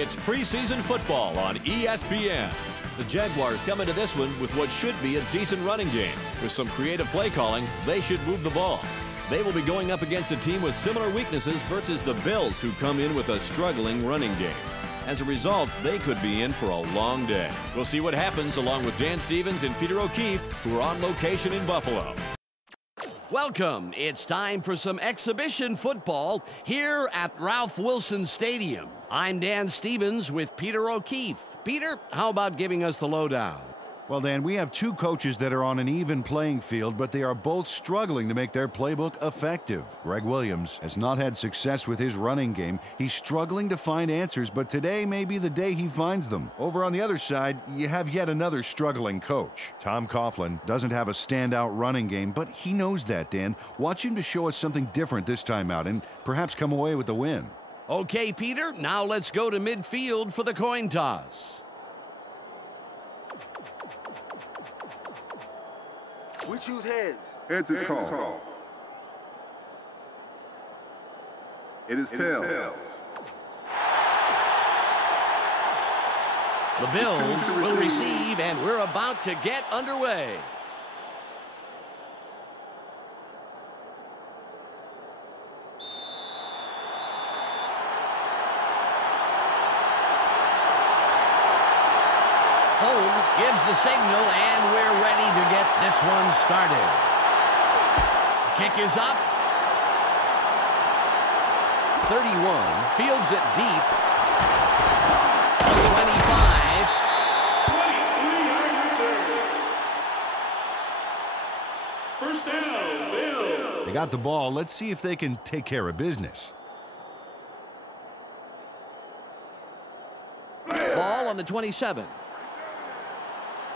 It's preseason football on ESPN. The Jaguars come into this one with what should be a decent running game. With some creative play calling, they should move the ball. They will be going up against a team with similar weaknesses versus the Bills, who come in with a struggling running game. As a result, they could be in for a long day. We'll see what happens along with Dan Stevens and Peter O'Keefe, who are on location in Buffalo. Welcome. It's time for some exhibition football here at Ralph Wilson Stadium. I'm Dan Stevens with Peter O'Keefe. Peter, how about giving us the lowdown? Well, Dan, we have two coaches that are on an even playing field, but they are both struggling to make their playbook effective. Greg Williams has not had success with his running game. He's struggling to find answers, but today may be the day he finds them. Over on the other side, you have yet another struggling coach. Tom Coughlin doesn't have a standout running game, but he knows that, Dan. Watch him to show us something different this time out and perhaps come away with the win. Okay, Peter, now let's go to midfield for the coin toss. We choose heads. Heads is called. It is tails. The Bills will receive, and we're about to get underway. Holmes gives the signal, and we're ready to get this one started. Kick is up. 31, fields it deep. 25. 23-yard return. First down, Bill. They got the ball. Let's see if they can take care of business. Ball on the 27.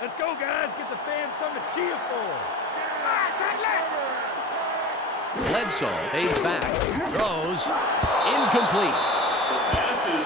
Let's go, guys. Get the fans something to cheer for. Bledsoe fades back. Throws. Incomplete.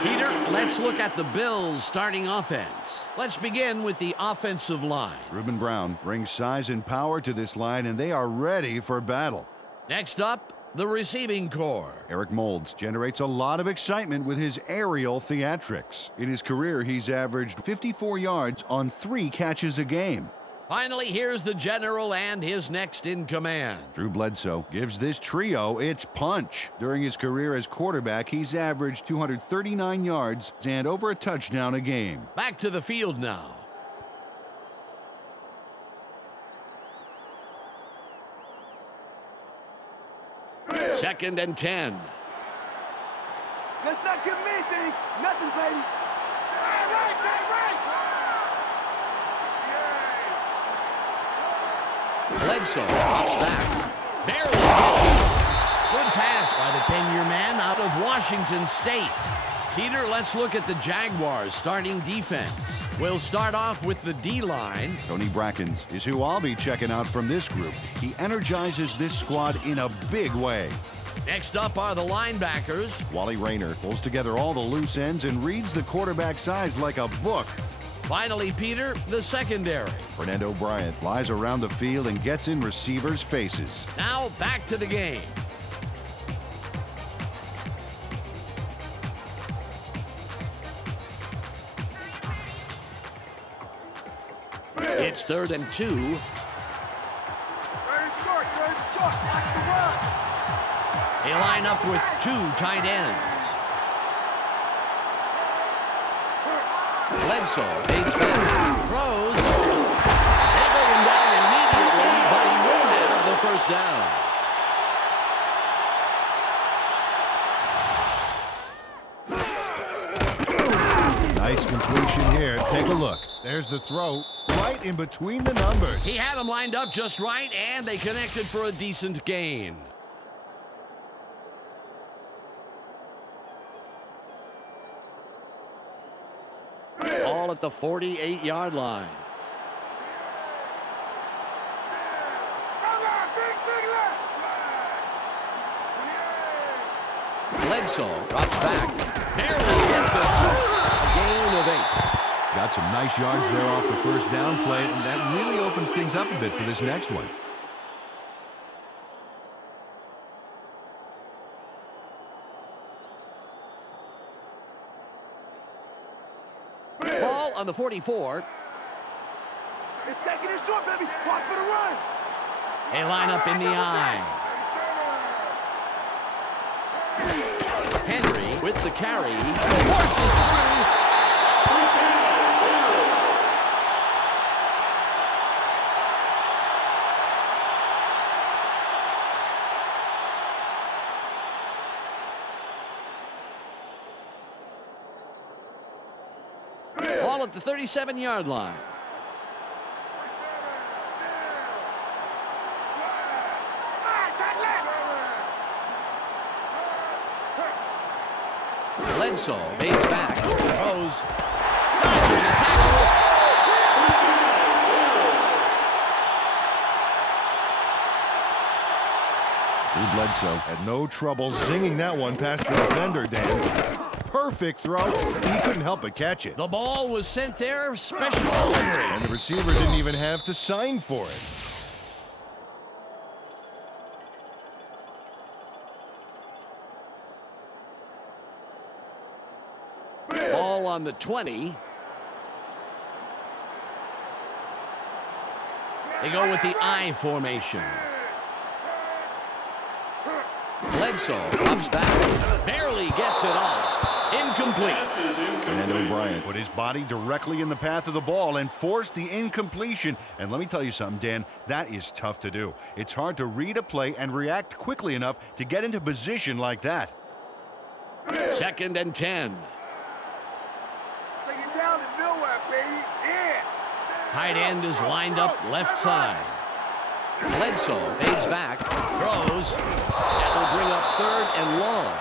Peter, let's look at the Bills' starting offense. Let's begin with the offensive line. Reuben Brown brings size and power to this line, and they are ready for battle. Next up, the receiving corps. Eric Moulds generates a lot of excitement with his aerial theatrics. In his career, he's averaged 54 yards on 3 catches a game. Finally, here's the general and his next in command. Drew Bledsoe gives this trio its punch. During his career as quarterback, he's averaged 239 yards and over a touchdown a game. Back to the field now. Second and 10. Let's not give me anything. Nothing, baby. Bledsoe drops back. Barely catches. Good pass by the 10-year man out of Washington State. Peter, let's look at the Jaguars' starting defense. We'll start off with the D-line. Tony Brackens is who I'll be checking out from this group. He energizes this squad in a big way. Next up are the linebackers. Wally Rayner pulls together all the loose ends and reads the quarterback's eyes like a book. Finally, Peter, the secondary. Fernando Bryant flies around the field and gets in receivers' faces. Now back to the game. It's 3rd and 2. Third and short. Watch the run. They line up with 2 tight ends. Bledsoe fades back. Throws. They bring him down immediately, but he will have the first down. Nice completion here. Take a look. There's the throw right in between the numbers. He had them lined up just right, and they connected for a decent gain. All at the 48-yard line. Bledsoe drops back. Barely gets it. A gain of 8. Got some nice yards there off the first down play, and that really opens things up a bit for this next one. on the 44. It's second and short, baby. Watch for the run. They line up in the eye. Henry with the carry. Forces through. First down, Bills. Ball at the 37-yard line. Bledsoe baits back, throws, dodges the tackle. First down, Bills. Drew Bledsoe had no trouble zinging that one past the defender, Dan. Perfect throw. He couldn't help but catch it. The ball was sent there, special delivery. And the receiver didn't even have to sign for it. Ball on the 20. They go with the I formation. Bledsoe comes back, barely gets it off. Incomplete. Passes And incomplete. O'Brien put his body directly in the path of the ball and forced the incompletion. And let me tell you something, Dan, that is tough to do. It's hard to read a play and react quickly enough to get into position like that. 2nd and 10. Take it down to nowhere, baby. Yeah. Tight end is lined up left side. Bledsoe fades back, throws, that will bring up 3rd and long.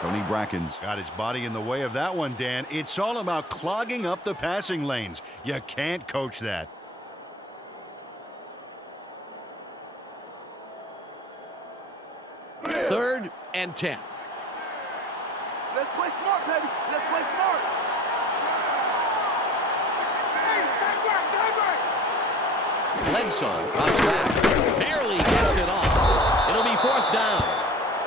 Tony Bracken's got his body in the way of that one, Dan. It's all about clogging up the passing lanes. You can't coach that. Third and 10. Let's play smart, baby. Let's play smart. Hey, stay back, stay back. Bledsoe comes back, barely gets it off. It'll be 4th down.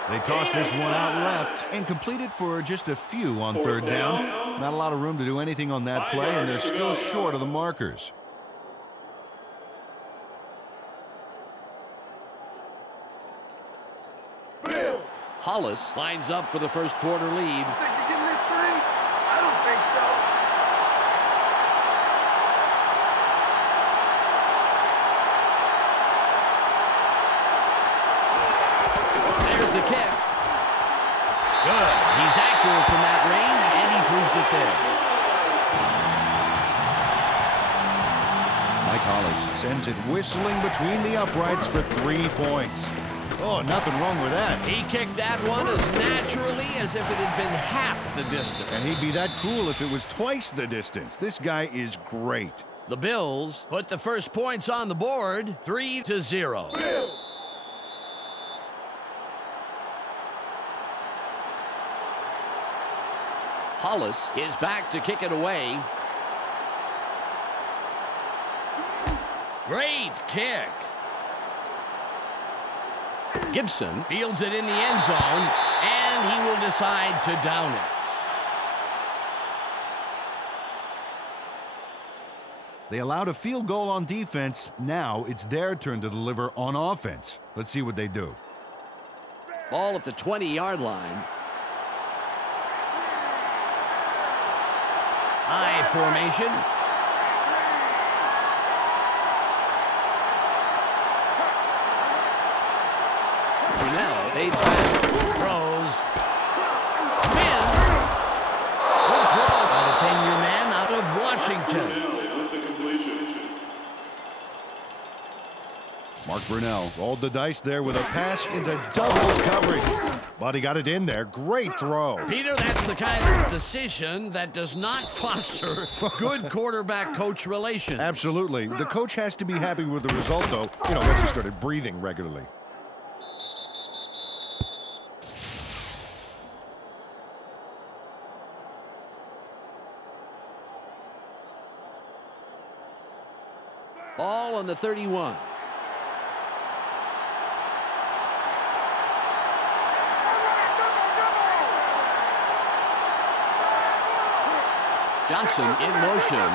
They tossed this one out left and completed for just a few on 3rd down. Not a lot of room to do anything on that play, and they're still short of the markers. Hollis lines up for the first quarter lead. Think you're getting this 3? I don't think so. There's the kick. Good. He's accurate from that range, and he proves it there. Mike Hollis sends it whistling between the uprights for 3 points. Oh, nothing wrong with that. He kicked that one as naturally as if it had been half the distance. And he'd be that cool if it was twice the distance. This guy is great. The Bills put the first points on the board, 3-0. Hollis is back to kick it away. Great kick. Gibson fields it in the end zone, and he will decide to down it. They allowed a field goal on defense. Now it's their turn to deliver on offense. Let's see what they do. Ball at the 20-yard line. I formation. Brunell fades back, throws, spins. Good throw by the 10-year man out of Washington. With the completion. Mark Brunell rolled the dice there with a pass into double coverage. But he got it in there. Great throw. Peter, that's the kind of decision that does not foster good quarterback-coach relations. Absolutely. The coach has to be happy with the result, though, once he started breathing regularly. Ball on the 31. Johnson in motion.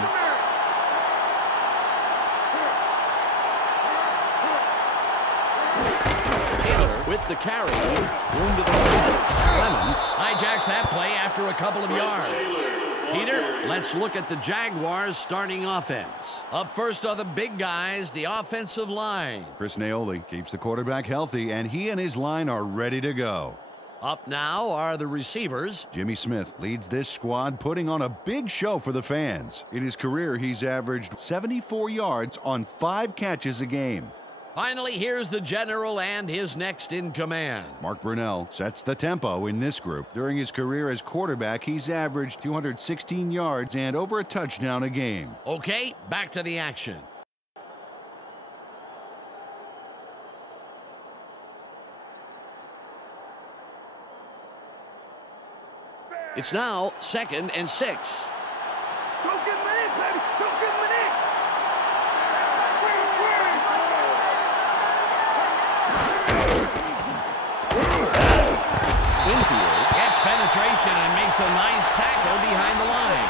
Taylor with the carry. Room to the right. Clemens hijacks that play after a couple of yards. Peter, let's look at the Jaguars' starting offense. Up first are the big guys, the offensive line. Chris Naoli keeps the quarterback healthy, and he and his line are ready to go. Up now are the receivers. Jimmy Smith leads this squad, putting on a big show for the fans. In his career, he's averaged 74 yards on 5 catches a game. Finally, here's the general and his next in command. Mark Brunell sets the tempo in this group. During his career as quarterback, he's averaged 216 yards and over a touchdown a game. Okay, back to the action. It's now 2nd and 6. Go get him in, baby. Go get him in. Winfield gets penetration and makes a nice tackle behind the line.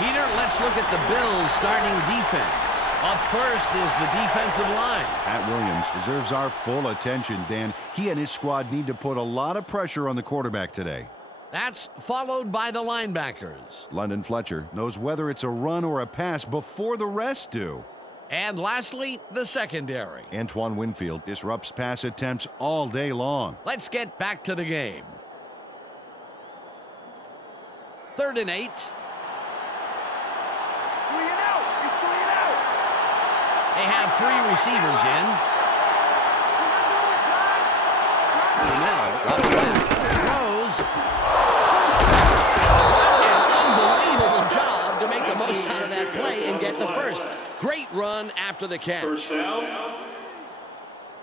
Peter, let's look at the Bills' starting defense. Up first is the defensive line. Pat Williams deserves our full attention, Dan. He and his squad need to put a lot of pressure on the quarterback today. That's followed by the linebackers. London Fletcher knows whether it's a run or a pass before the rest do. And lastly, the secondary. Antoine Winfield disrupts pass attempts all day long. Let's get back to the game. 3rd and 8. They have 3 receivers in. Now, drops back. Throws. What an unbelievable job to make the most out of that play and get the first. Great run after the catch. First down,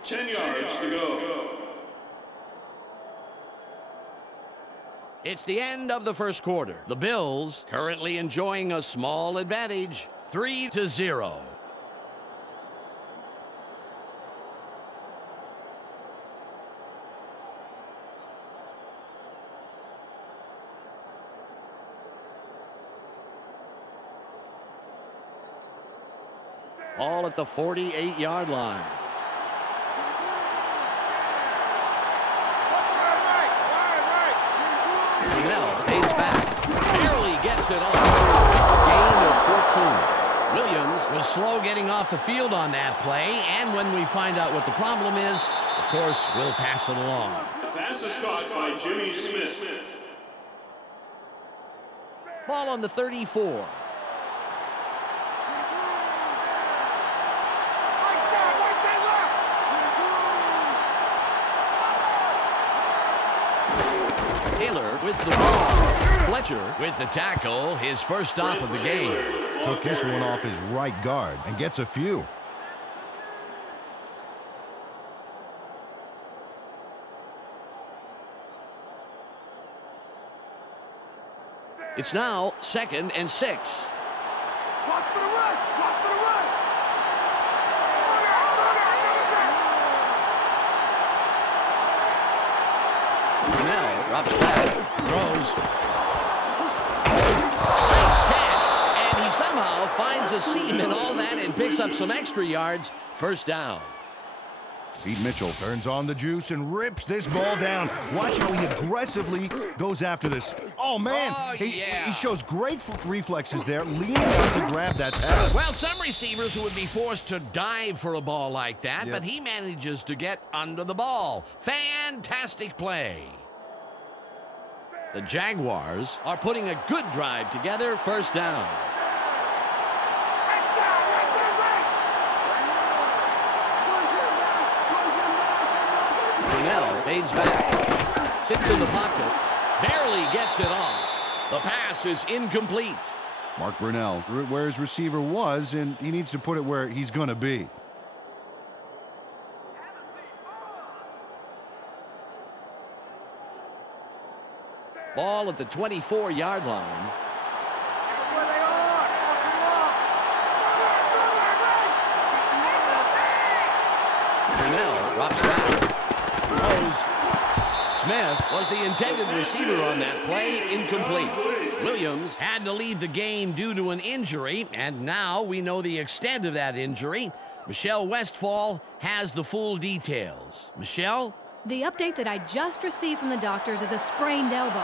10 yards to go. It's the end of the first quarter. The Bills currently enjoying a small advantage, 3-0. All at the 48-yard line. Now, pays back. Barely gets it off. Gain of 14. Williams was slow getting off the field on that play, and when we find out what the problem is, of course, we'll pass it along. The pass is caught by Jimmy Smith. Ball on the 34. Taylor with the ball. Fletcher with the tackle, his first stop of the game. Took this one off his right guard and gets a few. It's now 2nd and 6. Watch for the run. Watch for the run. Now drops back, throws. Nice catch, and he somehow finds a seam in all that and picks up some extra yards. First down. Pete Mitchell turns on the juice and rips this ball down. Watch how he aggressively goes after this. Oh, man. Oh, yeah. He shows great reflexes there, leaning out to grab that pass. Well, some receivers would be forced to dive for a ball like that, Yep. but he manages to get under the ball. Fantastic play. The Jaguars are putting a good drive together. First down. Brunell fades back. Sits in the pocket. Barely gets it off. The pass is incomplete. Mark Brunell, where his receiver was, and he needs to put it where he's going to be. Ball at the 24-yard line. Brunell drops back. Throws. Smith was the intended receiver on that play, incomplete. Williams had to leave the game due to an injury, and now we know the extent of that injury. Michelle Westfall has the full details. Michelle? The update that I just received from the doctors is a sprained elbow.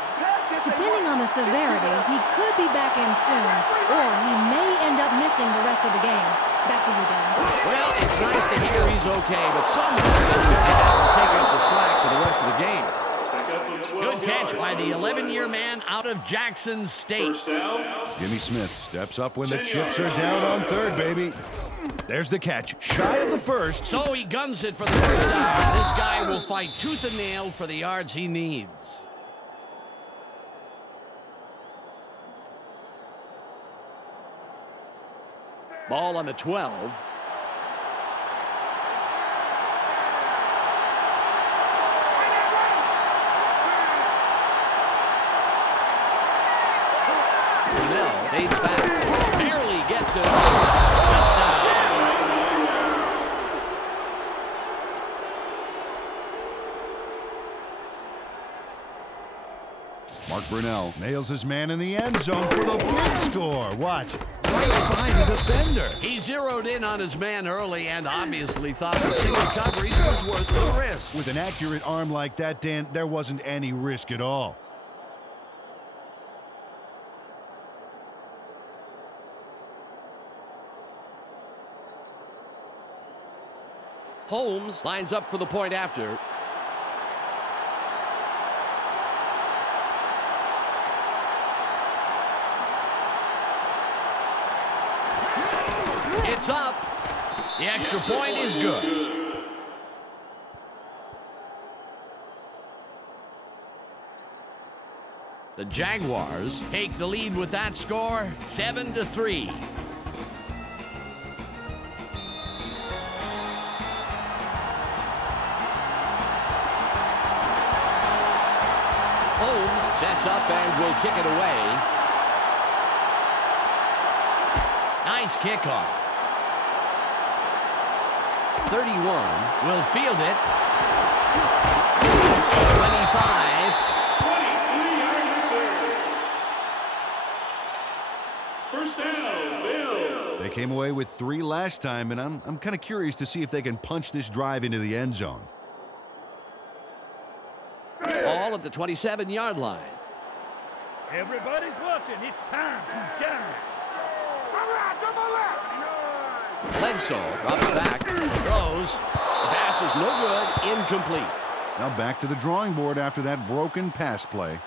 Depending on the severity, he could be back in soon, or he may end up missing the rest of the game. Back to you, Dan. Well, it's nice to hear he's okay, but someone will take up the slack for the rest of the game. Good catch by the 11-year man out of Jackson State. Jimmy Smith steps up when the chips are down on third, baby. There's the catch, shy of the first. So he guns it for the first down. This guy will fight tooth and nail for the yards he needs. Ball on the 12. Fades back, barely gets it. Touchdown. Mark Brunell nails his man in the end zone for the big score. Watch, right behind the defender. He zeroed in on his man early and obviously thought the single coverage was worth the risk. With an accurate arm like that, Dan, there wasn't any risk at all. Holmes lines up for the point after. It's up. The extra point is good. The Jaguars take the lead with that score, 7-3. Holmes sets up and will kick it away. Nice kickoff. 31 will field it. 25. 23-yard return. First down, Bill. They came away with 3 last time, and I'm kind of curious to see if they can punch this drive into the end zone. Ball at the 27-yard line. Everybody's watching. It's time to shine. Bledsoe drops back, throws. The pass is no good, incomplete. Now back to the drawing board after that broken pass play.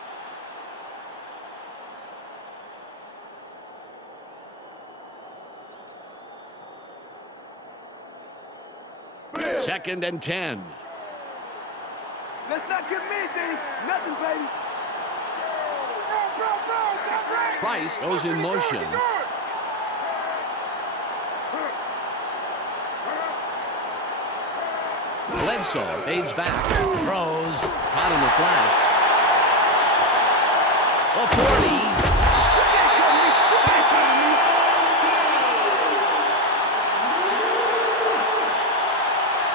Second and 10. Let's not get me, D. Nothing, baby. Price goes in motion. Bledsoe fades back, throws, caught in the flat. A 40.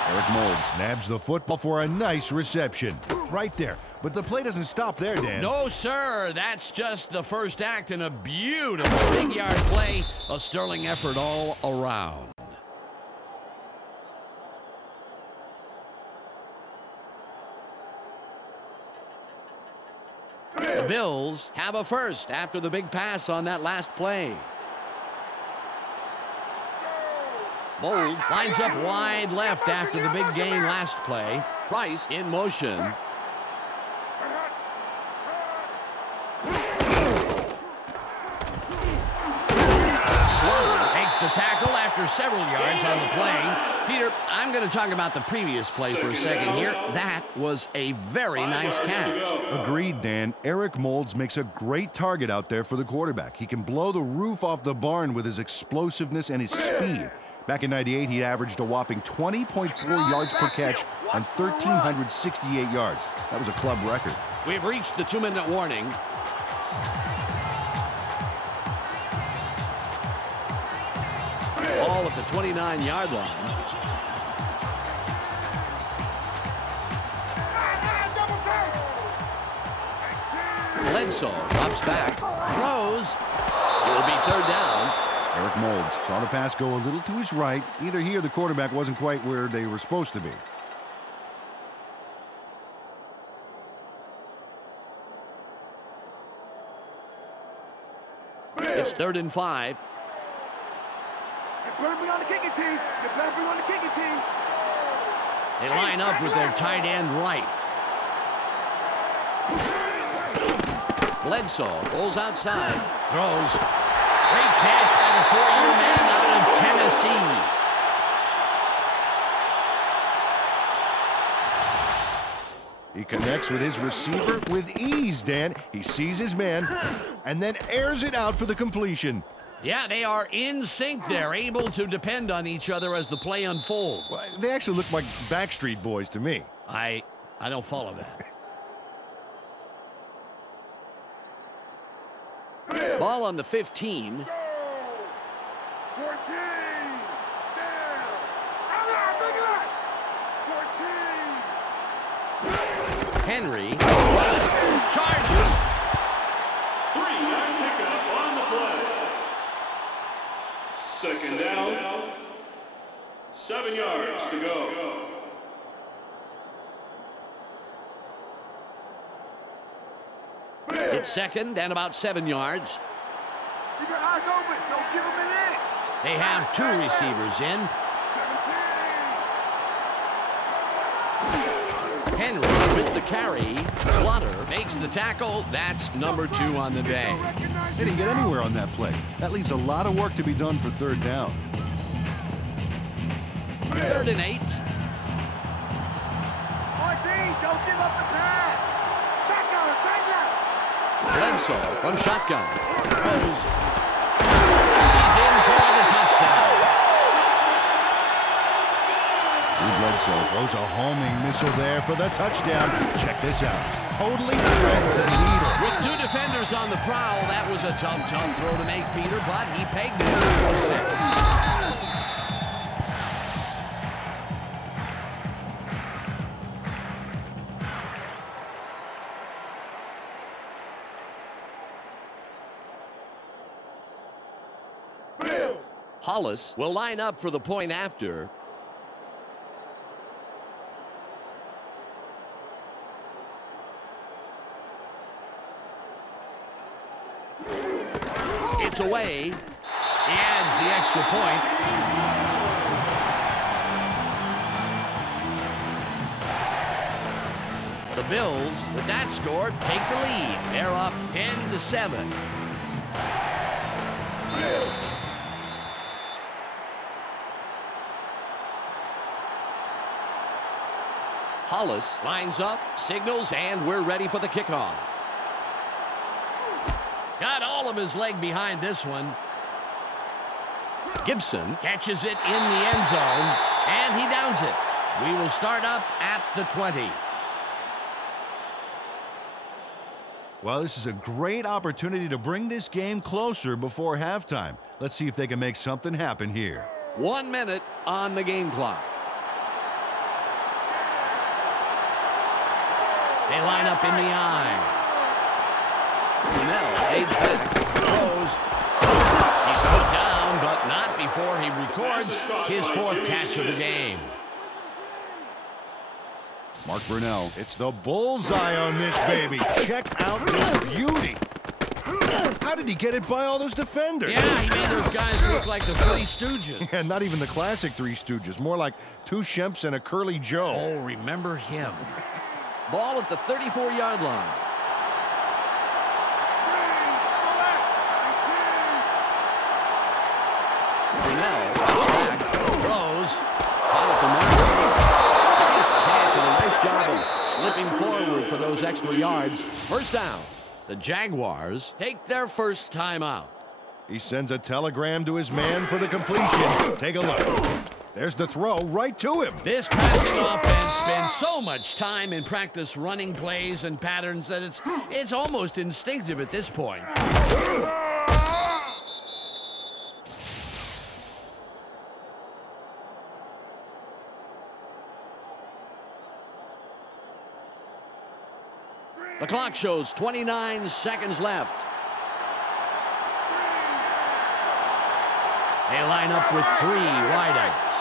Eric Moulds nabs the football for a nice reception. Right there. But the play doesn't stop there, Dan. No, sir. That's just the first act in a beautiful big yard play. A sterling effort all around. The Bills have a first after the big pass on that last play. Moulds lines up wide left after the big gain last play. Price in motion. Takes the tackle after several yards on the play. Peter, I'm going to talk about the previous play for a second here. That was a very nice catch. Agreed, Dan. Eric Moulds makes a great target out there for the quarterback. He can blow the roof off the barn with his explosiveness and his speed. Back in '98, he averaged a whopping 20.4 yards per catch on 1,368 yards. That was a club record. We've reached the 2-minute warning. Ball at the 29-yard line. Bledsoe drops back, throws. It will be third down. Eric Moulds saw the pass go a little to his right. Either he or the quarterback wasn't quite where they were supposed to be. It's 3rd and 5. You better be on the kicking team. You better be on the kicking team. They line up with their tight end right. Bledsoe rolls outside, throws. Great catch by the 4-year man out of Tennessee. He connects with his receiver with ease, Dan. He sees his man and then airs it out for the completion. Yeah, they are in sync there, able to depend on each other as the play unfolds. Well, they actually look like Backstreet Boys to me. I don't follow that. Ball on the 15. 14. Down. Henry charges. 3-yard pickup on the play. 2nd down. 7 yards to go. It's 2nd and about 7 yards. Keep your eyes open. Don't give them an inch. They have 2 receivers in. 17. Henry with the carry. Flutter makes the tackle. That's number 2 on the day. They didn't get anywhere on that play. That leaves a lot of work to be done for 3rd down. 3rd and 8. 14. Don't give up the pass. Check out. Bledsoe from shotgun. Throws. He's in for the touchdown. Bledsoe throws a homing missile there for the touchdown. Check this out. Totally threads the needle. With 2 defenders on the prowl, that was a tough throw to make, Peter, but he pegged it for 6. Hollis will line up for the point after. It's away. He adds the extra point. The Bills, with that score, take the lead. They're up 10-7. Hollis lines up, signals, and we're ready for the kickoff. Got all of his leg behind this one. Gibson catches it in the end zone, and he downs it. We will start up at the 20. Well, this is a great opportunity to bring this game closer before halftime. Let's see if they can make something happen here. 1 minute on the game clock. They line up in the eye. Brunell aids back, throws. He's put down, but not before he records his 4th catch of the game. Mark Brunell, it's the bullseye on this baby. Check out this beauty. How did he get it by all those defenders? Yeah, he made those guys look like the Three Stooges. And not even the classic Three Stooges, more like 2 Shemps and a Curly Joe. Oh, remember him. Ball at the 34-yard line. Brunell back, throws, caught at the mark. Nice catch and a nice job of slipping forward for those extra yards. 1st down. The Jaguars take their first timeout. He sends a telegram to his man for the completion. Take a look. There's the throw right to him. This passing offense spends so much time in practice running plays and patterns that it's almost instinctive at this point. The clock shows 29 seconds left. They line up with 3 wideouts.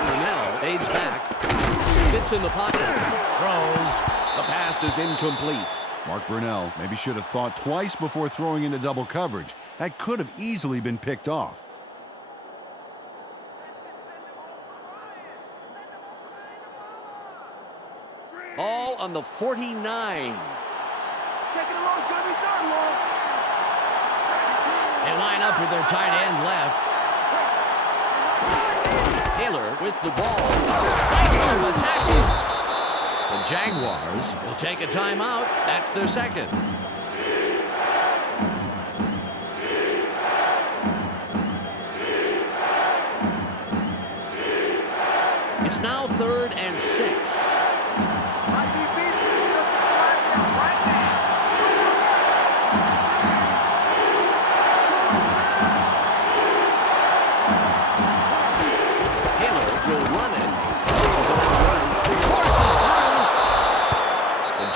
Brunell fades back, sits in the pocket, throws. The pass is incomplete. Mark Brunell maybe should have thought twice before throwing into double coverage. That could have easily been picked off. Ball on the 49. They line up with their tight end left. Taylor with the ball. Fights off a tackle. The Jaguars will take a timeout. That's their second. It's now 3rd and 6.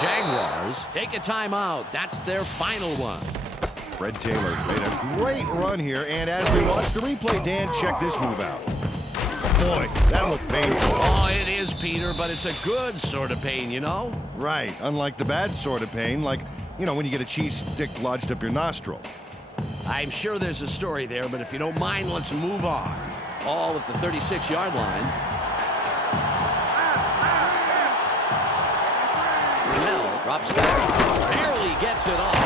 Jaguars take a timeout. That's their final one. Fred Taylor made a great run here, and as we watch the replay, Dan, check this move out. Boy, that looked painful. Oh, it is, Peter, but it's a good sort of pain, you know? Right, unlike the bad sort of pain, like, you know, when you get a cheese stick lodged up your nostril. I'm sure there's a story there, but if you don't mind, let's move on. All at the 36-yard line. Drops back, barely gets it off. They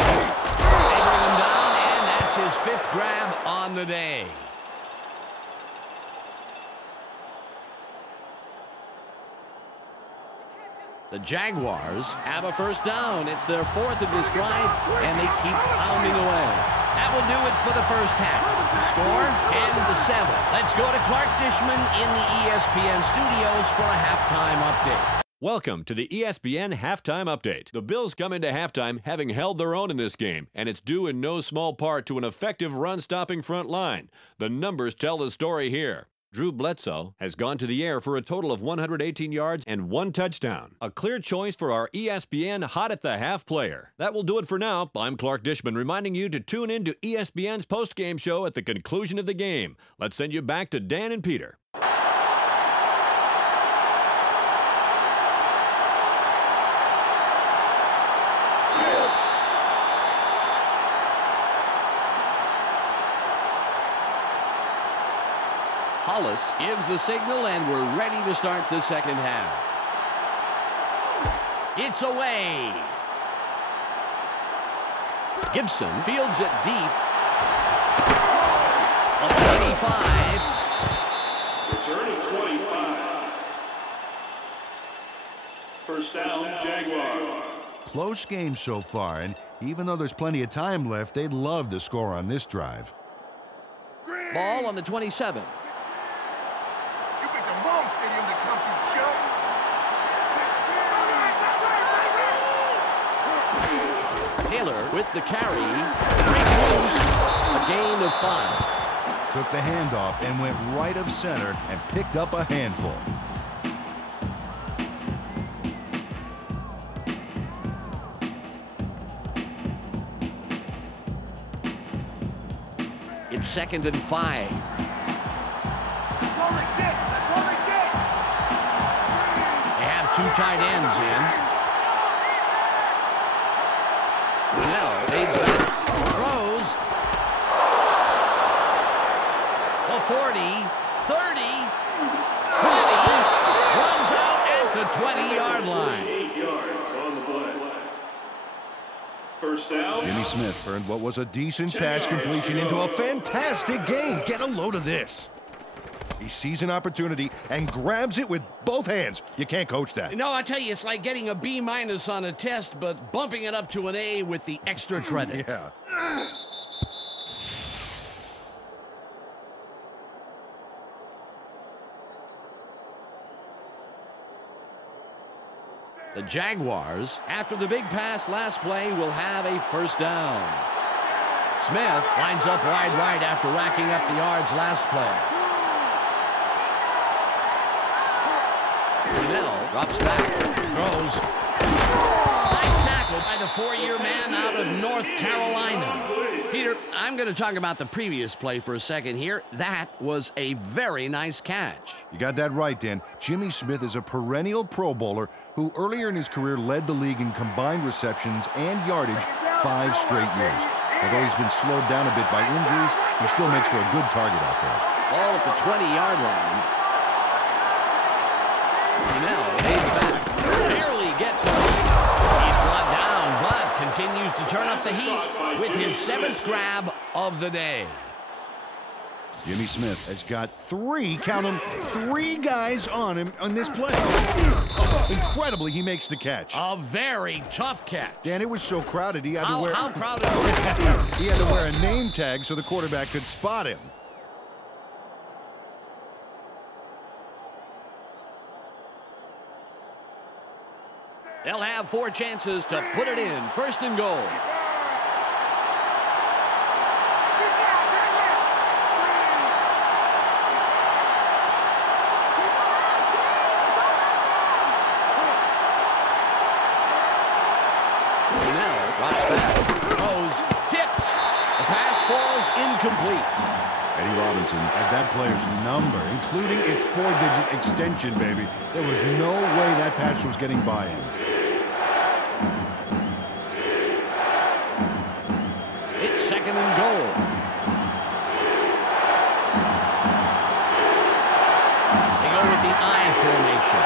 bring him down, and that's his 5th grab on the day. The Jaguars have a first down. It's their 4th of this drive, and they keep pounding away. That will do it for the first half. Score 10-7. Let's go to Clark Dishman in the ESPN studios for a halftime update. Welcome to the ESPN Halftime Update. The Bills come into halftime having held their own in this game, and it's due in no small part to an effective run-stopping front line. The numbers tell the story here. Drew Bledsoe has gone to the air for a total of 118 yards and 1 touchdown. A clear choice for our ESPN Hot at the Half player. That will do it for now. I'm Clark Dishman reminding you to tune in to ESPN's post-game show at the conclusion of the game. Let's send you back to Dan and Peter. Hollis gives the signal, and we're ready to start the second half. It's away. Gibson fields it deep. A 25. Return of 25. First down, Jaguar. Close game so far, and even though there's plenty of time left, they'd love to score on this drive. Ball on the 27. Taylor with the carry. A gain of 5. Took the handoff and went right of center and picked up a handful. It's 2nd and 5. They have 2 tight ends in. Brunell fades back, throws. The 40, 30, 20, runs out at the 20-yard line. 8 yards on the play. First down. Jimmy Smith earned what was a decent pass completion into a fantastic gain. Get a load of this. He sees an opportunity and grabs it with both hands. You can't coach that. No, I tell you, it's like getting a B- on a test, but bumping it up to an A with the extra credit. Yeah. The Jaguars, after the big pass last play, will have a first down. Smith lines up wide right after racking up the yards last play. Drops back. Throws. Nice tackle by the 4-year man out of North Carolina. Peter, I'm going to talk about the previous play for a second here. That was a very nice catch. You got that right, Dan. Jimmy Smith is a perennial Pro Bowler who earlier in his career led the league in combined receptions and yardage 5 straight years. Although he's been slowed down a bit by injuries, he still makes for a good target out there. Ball at the 20-yard line. Now, aids back. Barely gets it. He's brought down, but continues to turn up the heat with his 7th grab of the day. Jimmy Smith has got 3, count them, 3 guys on him on this play. Incredibly, he makes the catch. A very tough catch. Dan, it was so crowded he had to wear... How crowded was it? He had to wear a name tag so the quarterback could spot him. They'll have 4 chances to put it in. 1st and goal. Now drops back. Throws. Tipped. The pass falls incomplete. Eddie Robinson had that player's number, including its 4-digit extension, baby. There was no way that pass was getting by him. It's 2nd and goal. They go with the I formation.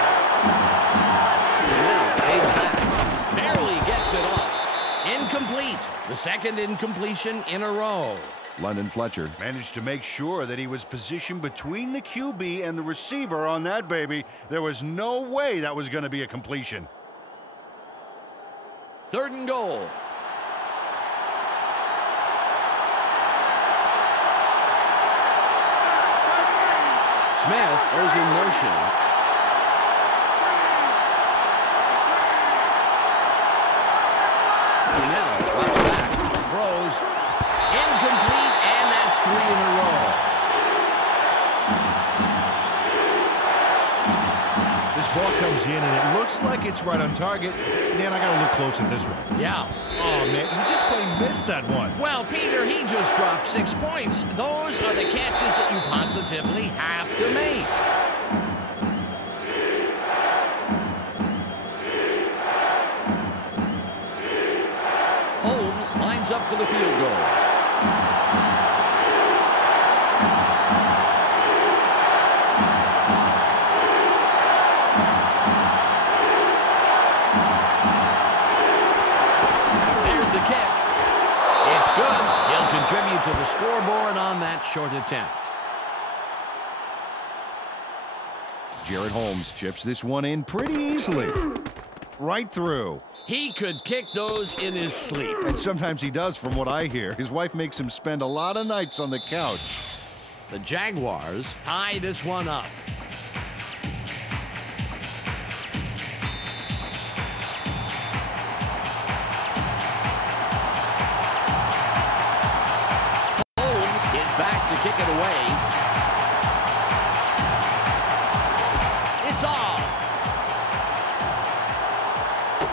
Now, aids back. Barely gets it off. Incomplete. The 2nd incompletion in a row. London Fletcher managed to make sure that he was positioned between the QB and the receiver on that baby. There was no way that was going to be a completion. 3rd and goal. Smith goes in motion. Now drops back. Throws. Incomplete, and that's 3 in a row. This ball comes in, and it looks like it's right on target. Dan, I got to look close at this one. Yeah. Oh, man, he just plain missed that one. Well, Peter, he just dropped 6 points. Those are the catches that you positively have to make. Holmes lines up for the field goal. Contribute to the scoreboard on that short attempt. Jared Holmes chips this one in pretty easily. Right through. He could kick those in his sleep. And sometimes he does, from what I hear. His wife makes him spend a lot of nights on the couch. The Jaguars tie this one up. Kick it away. It's off.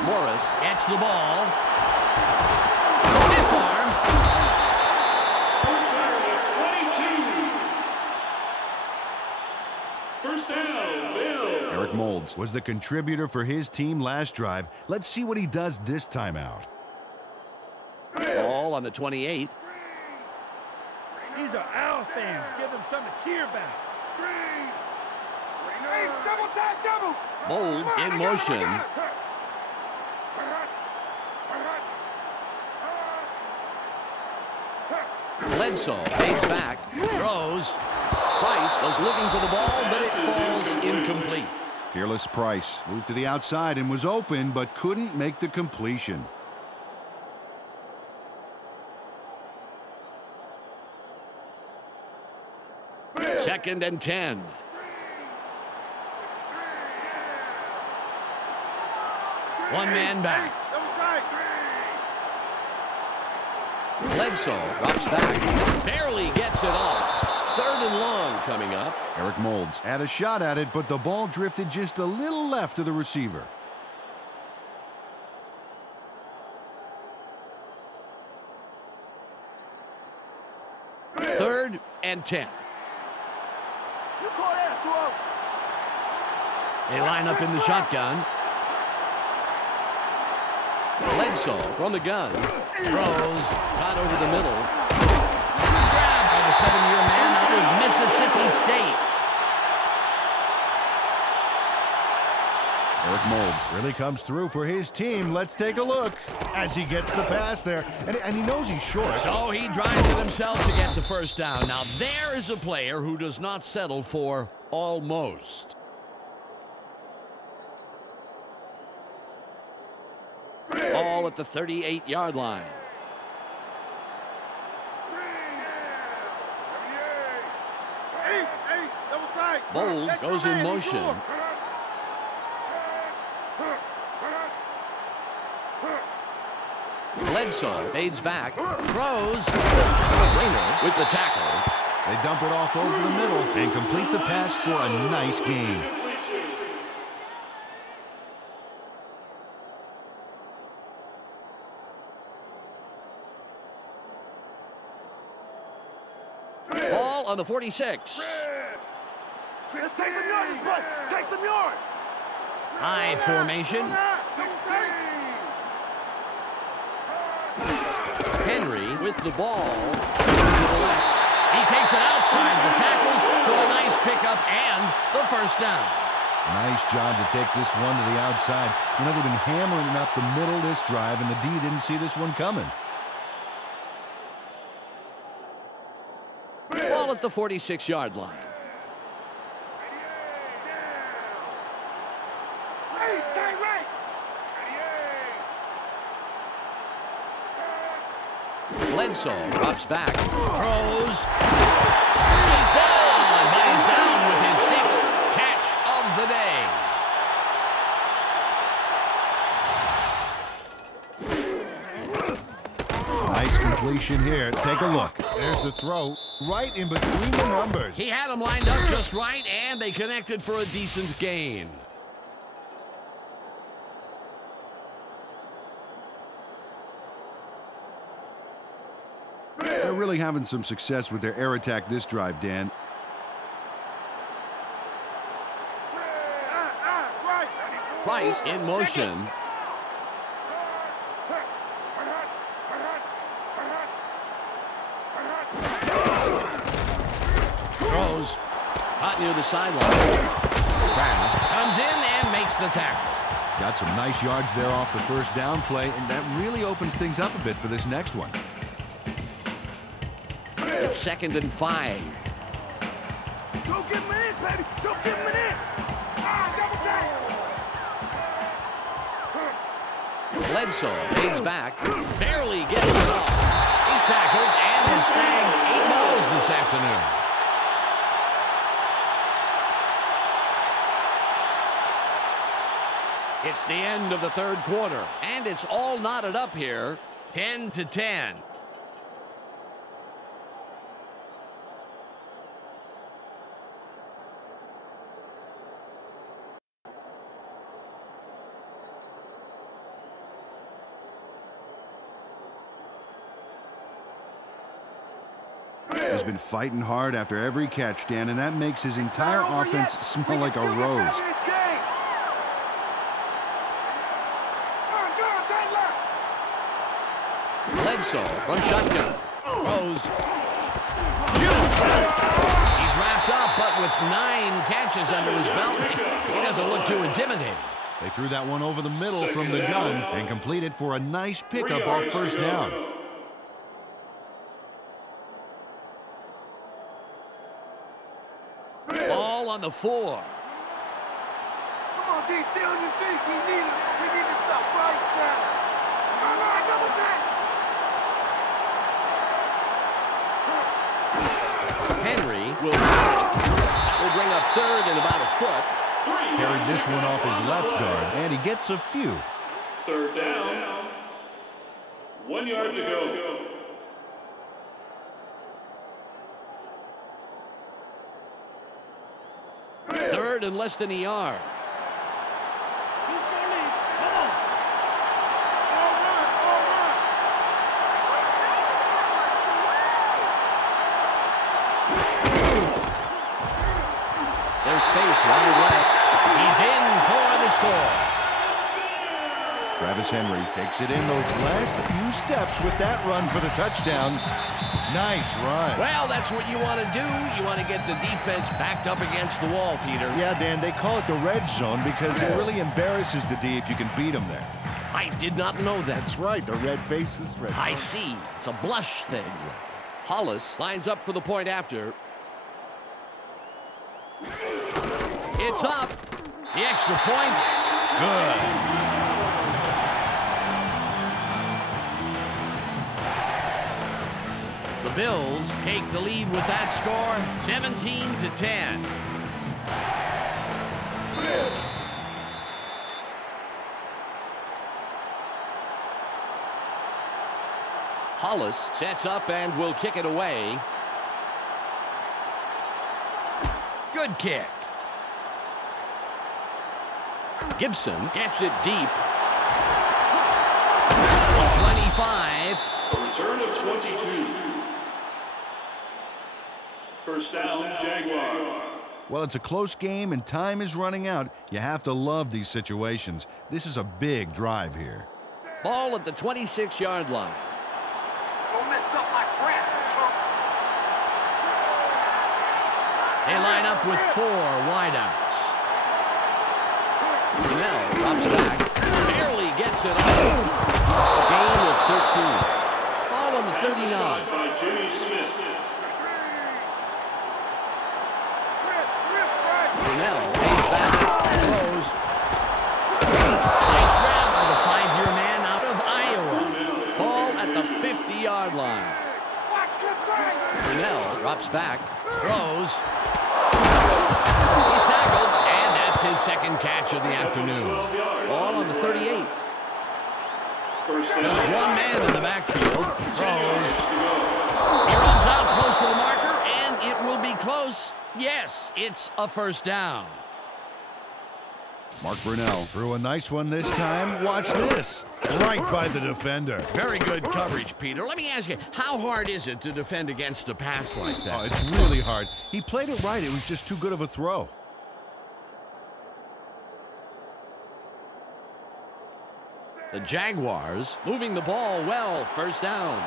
Morris gets the ball. Stiff arms. 22. 1st down, Bill. Eric Moulds was the contributor for his team last drive. Let's see what he does this time out. Ball on the 28. These are our fans. Give them something to cheer about. Hey, double time, double. Moulds in motion. Bledsoe aids back, throws. Price was looking for the ball, but it falls incomplete. Fearless Price moved to the outside and was open, but couldn't make the completion. Second and 10. One man back. Bledsoe drops back. Barely gets it off. 3rd and long coming up. Eric Molds had a shot at it, but the ball drifted just a little left of the receiver. Third and 10. You call that, throw. They line up in the shotgun. Bledsoe from the gun. Throws. Got over the middle. Grabbed by the 7-year man out of Mississippi State. Eric Molds really comes through for his team. Let's take a look as he gets the pass there. And he knows he's short. So he drives it himself to get the first down. Now there is a player who does not settle for almost. Ball at the 38-yard line. Bowles goes in motion. Bledsoe fades back, throws, with the tackle. They dump it off over the middle and complete the pass for a nice gain. Ball on the 46. Let's take some yards, bud. Take some yards. High formation. Henry with the ball to the left. He takes it outside the tackles for a nice pickup and the first down. Nice job to take this one to the outside. You know, they've been hammering it up the middle this drive, and the D didn't see this one coming. Ball at the 46-yard line. Bledsoe drops back, throws. He's down, but he's down with his 6th catch of the day. Nice completion here. Take a look. There's the throw right in between the numbers. He had them lined up just right, and they connected for a decent gain. They're really having some success with their air attack this drive, Dan. Price in motion. Throws. Hot near the sideline. Comes in and makes the tackle. Got some nice yards there off the first down play, and that really opens things up a bit for this next one. It's 2nd and 5. Don't give him an inch, baby. Don't give him an inch. Double tackle. Bledsoe fades back, barely gets it off. He's tackled and has snagged 8 balls this afternoon. It's the end of the 3rd quarter, and it's all knotted up here, 10-10. He's been fighting hard after every catch, Dan, and that makes his entire offense smell like a rose. Bledsoe from shotgun. Throws. Shoots. He's wrapped up, but with 9 catches under his belt, he doesn't look too intimidating. They threw that one over the middle from the gun and completed for a nice pickup off first down. Ball on the 4. Come on, D, stay on your feet. We need to stop right now. Come on, double back. Henry will bring up 3rd and about a foot. Carried this one off his left guard, and he gets a few. 3rd down. 1 yard to go. Third and less than a yard. He's going to lead. Come on. All right, all right. There's space wide left. He's in for the score. Travis Henry takes it in those last few steps with that run for the touchdown. Nice run. Well, that's what you want to do. You want to get the defense backed up against the wall, Peter. Yeah, Dan, they call it the red zone because it really embarrasses the D if you can beat them there. I did not know that. That's right, the red faces. Red I zone. see. It's a blush thing. Hollis lines up for the point after. It's up. The extra point. Good. The Bills take the lead with that score, 17-10. Hollis sets up and will kick it away. Good kick. Gibson gets it deep. 25. A return of 22. First down, Jaguar. Well, it's a close game and time is running out. You have to love these situations. This is a big drive here. Ball at the 26-yard line. Don't mess up my crap, chump. They line up with 4 wideouts. Now drops back. Barely gets it off. Gain of 13. Ball on the 39. By Jimmy Smith. Brunell pays back. Throws. Nice grab by the 5-year man out of Iowa. Ball at the 50-yard line. Brunell drops back. Throws. He's tackled, and that's his second catch of the afternoon. Ball on the 38. Just one man in the backfield. Throws. He runs out close to the marker, and it will be close. Yes, it's a first down. Mark Brunell threw a nice one this time. Watch this. Right by the defender. Very good coverage, Peter. Let me ask you, how hard is it to defend against a pass like that? Oh, it's really hard. He played it right. It was just too good of a throw. The Jaguars moving the ball well. First down.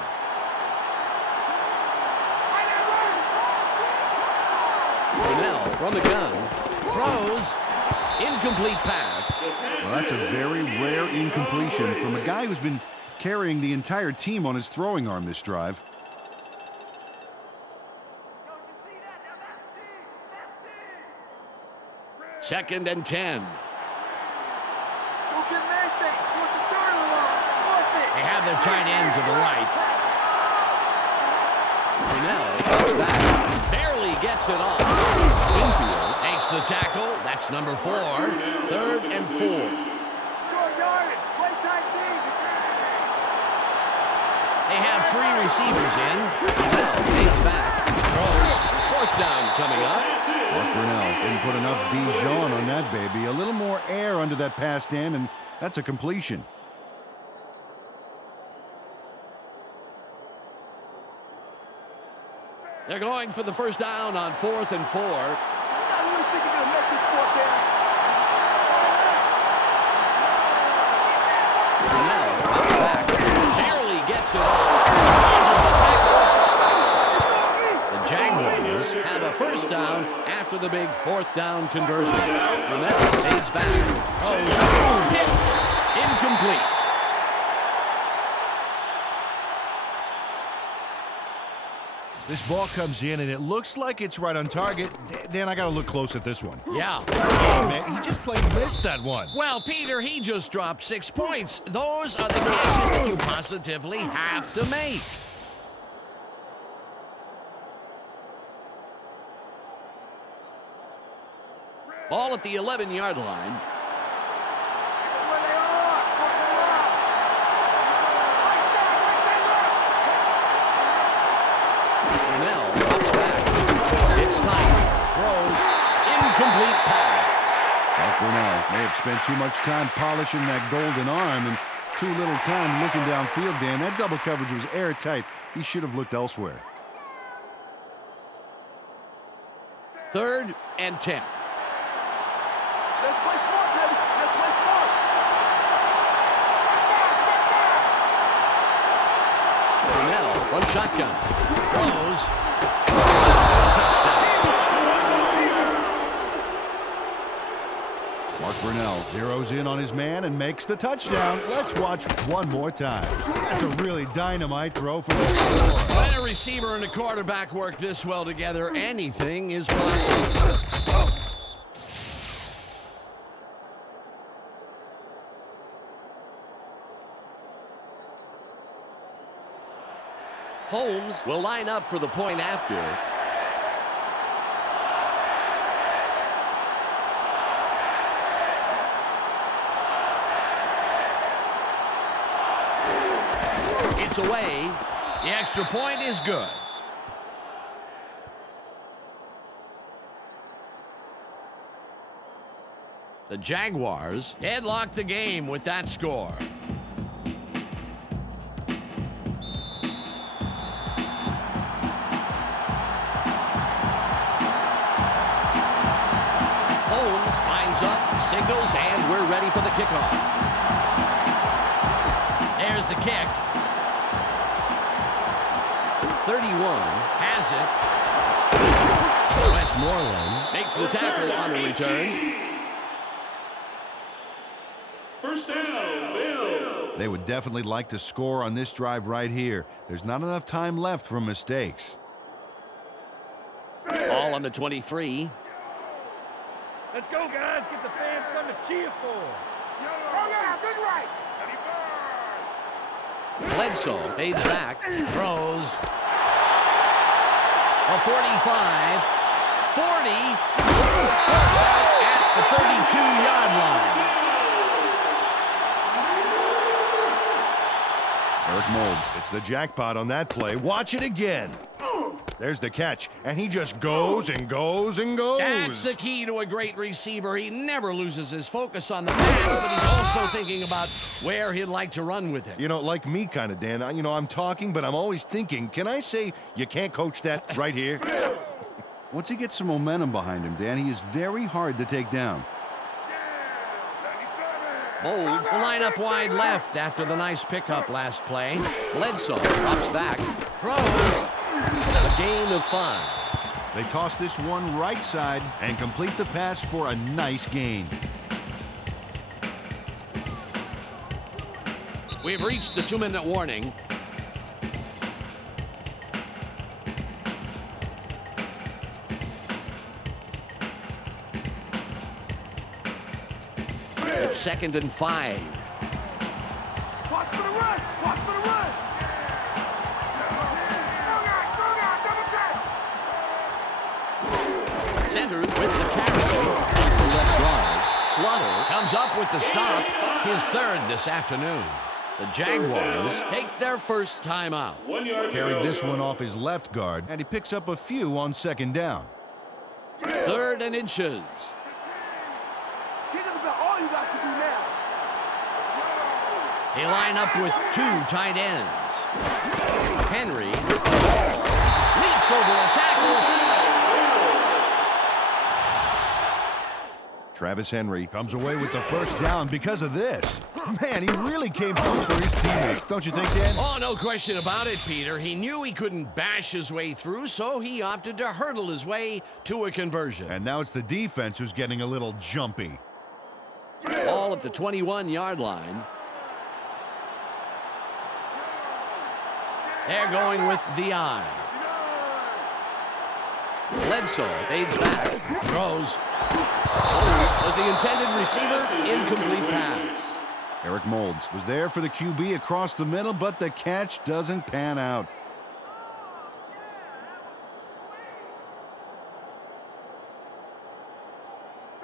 Brunell from the gun. Throws. Incomplete pass. Well, that's a very rare incompletion from a guy who's been carrying the entire team on his throwing arm this drive. Second and 10. They have their tight end to the right. Brunell comes back. Barely gets it off. Infield takes the tackle. That's number 4. Third and 4. They have 3 receivers in. Brunell takes back. Throws. Fourth down coming up. Mark Brunell didn't put enough Dijon on that baby. A little more air under that pass, Dan, and that's a completion. They're going for the first down on 4th and 4. Brunell drops back. Barely gets it off. The Jaguars have a first down after the big 4th down conversion. Brunell fades back. Oh, tipped. Incomplete. This ball comes in, and it looks like it's right on target. Dan, I got to look close at this one. Yeah. Oh, man, he just plain missed that one. Well, Peter, he just dropped 6 points. Those are the catches you positively have to make. Ball at the 11-yard line. Brunell drops back. It's tight. Throws. Incomplete incomplete pass. Mark Brunell may have spent too much time polishing that golden arm and too little time looking downfield, Dan. That double coverage was airtight. He should have looked elsewhere. 3rd and 10. Let's play smart, baby. Let's play smart. Brunell from shotgun. Throws. Touchdown. Mark Brunell zeroes in on his man and makes the touchdown. Let's watch one more time. That's a really dynamite throw for the score. When a receiver and a quarterback work this well together, anything is possible. Holmes will line up for the point after. It's away. The extra point is good. The Jaguars headlock the game with that score. Holmes lines up, signals, and we're ready for the kickoff. There's the kick. 31 has it. Westmoreland makes the tackle on the return. First down, Bill. They would definitely like to score on this drive right here. There's not enough time left for mistakes. Ball on the 23. Let's go, guys. Get the fans something to cheer for. Oh, yeah, good right. Bledsoe fades back, throws. A 45, 40, at the 32-yard line. Eric Moulds, it's the jackpot on that play. Watch it again. There's the catch, and he just goes and goes and goes. That's the key to a great receiver. He never loses his focus on the pass, but he's also thinking about where he'd like to run with it. You know, like me kind of, Dan. You know, I'm talking, but I'm always thinking, can I say you can't coach that right here? Once he gets some momentum behind him, Dan, he is very hard to take down. Moulds will line up wide left after the nice pickup last play. Bledsoe drops back, throws. A gain of 5. They toss this one right side and complete the pass for a nice gain. We've reached the 2-minute warning. It's 2nd and 5. Watch for the run. Watch for the run. Centers with the carry. The left guard. Slaughter comes up with the stop. His 3rd this afternoon. The Jaguars take their first timeout. 1 yard. Carried this one off his left guard, and he picks up a few on 2nd down. 3rd and inches. Here's about all you guys can do now. They line up with 2 tight ends. Henry with the ball. Leaps over a tackle. Travis Henry comes away with the first down because of this. Man, he really came through for his teammates, don't you think, Dan? Oh, no question about it, Peter. He knew he couldn't bash his way through, so he opted to hurdle his way to a conversion. And now it's the defense who's getting a little jumpy. Ball at the 21-yard line. They're going with the eye. Bledsoe fades back, throws. Was the intended receiver, incomplete pass. Eric Moulds was there for the QB across the middle, but the catch doesn't pan out.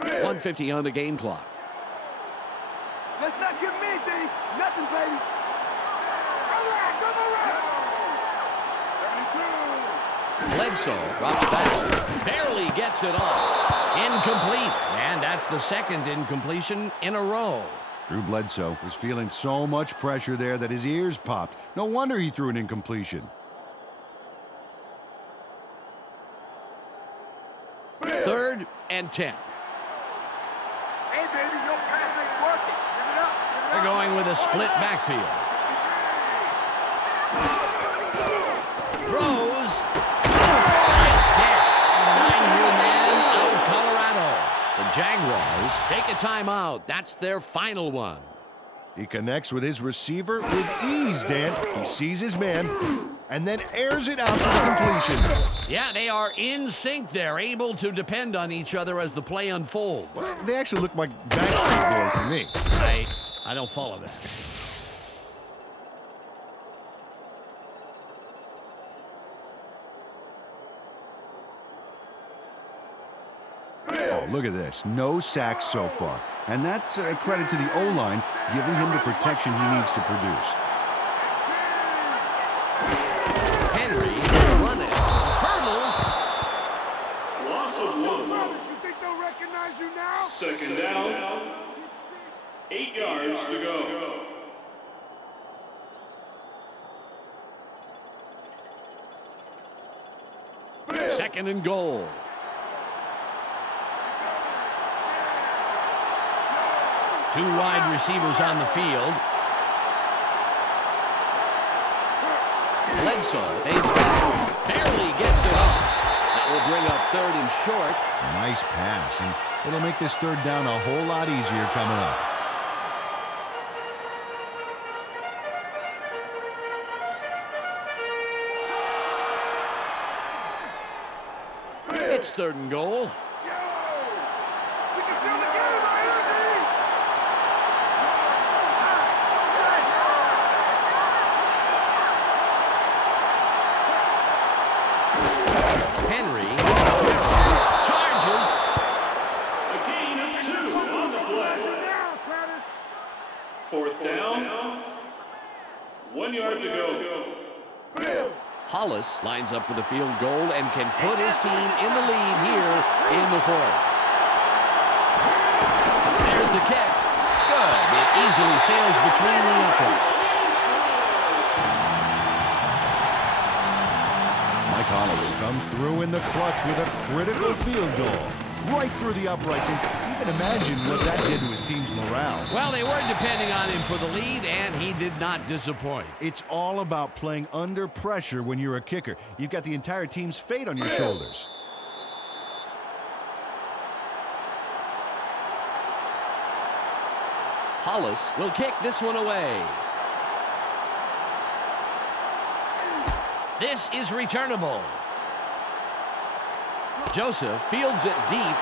.150 on the game clock. Let's not give me anything. Nothing, baby. All right, come on, right. 32. Bledsoe drops back. Barely gets it off. Incomplete. And that's the second incompletion in a row. Drew Bledsoe was feeling so much pressure there that his ears popped. No wonder he threw an incompletion. Third and 10. Hey, baby, your pass ain't working. Give it up. They're going with a split backfield. Throws. Nice catch. 9-year man out of Colorado. The Jaguars take a timeout. That's their final one. He connects with his receiver with ease, Dan. He sees his man and then airs it out for completion. Yeah, they are in sync. They're able to depend on each other as the play unfolds. Well, they actually look like Backstreet Boys to me. I don't follow that. Oh, look at this. No sacks so far. And that's a credit to the O-line, giving him the protection he needs to produce. Henry run it. Hurdles. Loss of 1. You think they'll recognize you now? Second down. 8 yards to go. Second and goal. Two wide receivers on the field. Bledsoe fades back. Barely gets it off. That will bring up third and short. Nice pass, and it'll make this third down a whole lot easier coming up. It's third and goal. We can feel the game, Henry charges. A gain of 2 on the play. Fourth down. 1 yard to go. Hollis lines up for the field goal and can put his team in the lead here in the fourth. There's the kick. Good. It easily sails between the uprights. Mike Hollis comes through in the clutch with a critical field goal. Right through the uprights, and you can imagine what that did to his team's morale. Well, they were depending on him for the lead, and he did not disappoint. It's all about playing under pressure when you're a kicker. You've got the entire team's fate on your shoulders. Hollis will kick this one away. This is returnable. Joseph fields it deep.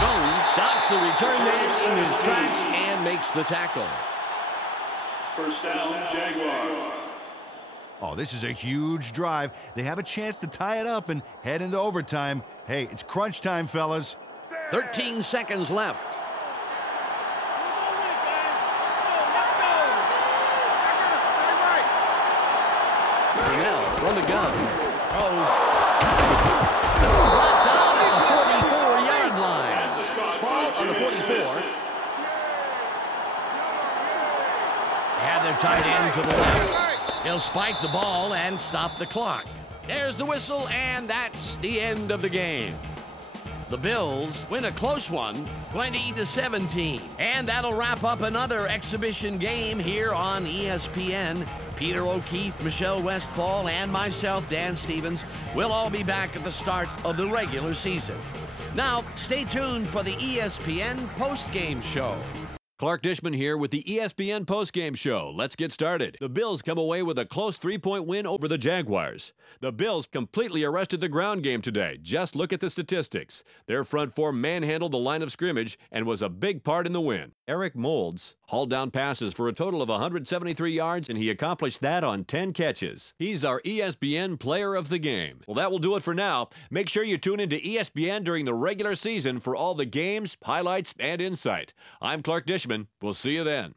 Jones stops the return man in his tracks and makes the tackle. First down, Jaguar. Oh, this is a huge drive. They have a chance to tie it up and head into overtime. Hey, it's crunch time, fellas. 13 seconds left. Purnell from the gun. Throws. Brought down at the 44-yard line. Ball on the 44. And they're tied in to the left. He'll spike the ball and stop the clock. There's the whistle, and that's the end of the game. The Bills win a close one, 20-17. And that'll wrap up another exhibition game here on ESPN. Peter O'Keefe, Michelle Westfall, and myself, Dan Stevens, will all be back at the start of the regular season. Now, stay tuned for the ESPN postgame show. Clark Dishman here with the ESPN postgame show. Let's get started. The Bills come away with a close 3-point win over the Jaguars. The Bills completely arrested the ground game today. Just look at the statistics. Their front four manhandled the line of scrimmage and was a big part in the win. Eric Moulds hauled down passes for a total of 173 yards, and he accomplished that on 10 catches. He's our ESPN player of the game. Well, that will do it for now. Make sure you tune into ESPN during the regular season for all the games, highlights, and insight. I'm Clark Dishman. We'll see you then.